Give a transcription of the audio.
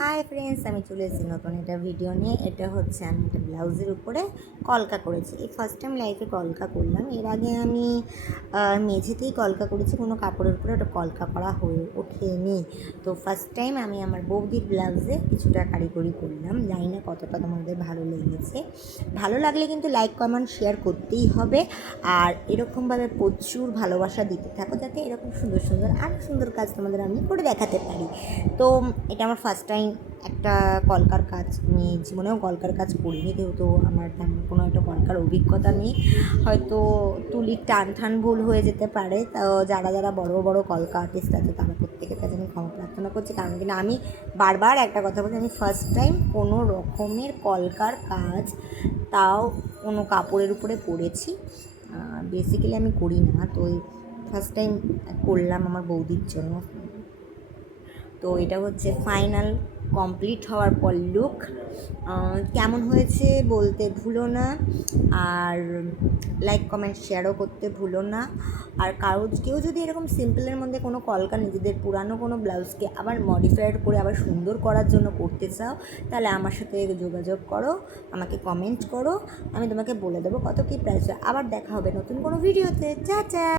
Hi friends, আমি চলে এসেছি নতুন একটা ভিডিও নিয়ে। এটা হচ্ছে আমি একটা ব্লাউজের উপরে কলকা করেছি। এই ফার্স্ট টাইম লাইফে কলকা করলাম। এর আগে আমি মেঝেতেই কলকা করেছি, কোনো কাপড়ের উপরে ওটা কলকা করা হয়ে ওঠেনি। তো ফার্স্ট টাইম আমি আমার বৌদির ব্লাউজে কিছুটা কারিগরি করলাম। জানি না কতটা তোমাদের ভালো লেগেছে। ভালো লাগলে কিন্তু লাইক কমেন্ট শেয়ার করতেই হবে। আর এরকমভাবে প্রচুর ভালোবাসা দিতে থাকো, যাতে এরকম সুন্দর সুন্দর আরও সুন্দর কাজ তোমাদের আমি করে দেখাতে পারি। তো এটা আমার ফার্স্ট টাইম একটা কলকার কাজ। আমি জীবনেও কলকার কাজ করিনি, যেহেতু আমার তেমন কোনো একটা কলকার অভিজ্ঞতা নেই। হয়তো তুলির টান ভুল হয়ে যেতে পারে। তো যারা যারা বড় বড় কলকা আর্টিস্ট আছে তারা প্রত্যেকের কাছে আমি ক্ষমা প্রার্থনা করছি, কারণ কিনা আমি বারবার একটা কথা বলছি, আমি ফার্স্ট টাইম কোনো রকমের কলকার কাজ, তাও কোনো কাপড়ের উপরে করেছি। বেসিক্যালি আমি করি না, তো ফার্স্ট টাইম করলাম আমার বৌদির জন্য। তো এটা হচ্ছে ফাইনাল কমপ্লিট হওয়ার পর লুক। কেমন হয়েছে বলতে ভুলো না, আর লাইক কমেন্ট শেয়ারও করতে ভুলো না। আর কেউ যদি এরকম সিম্পলের মধ্যে কোনো কলকা নিজেদের পুরানো কোনো ব্লাউজকে আবার মডিফাইড করে আবার সুন্দর করার জন্য করতে চাও, তাহলে আমার সাথে যোগাযোগ করো, আমাকে কমেন্ট করো, আমি তোমাকে বলে দেবো কত কী প্রাইস। আবার দেখা হবে নতুন কোনো ভিডিওতে। চা চা।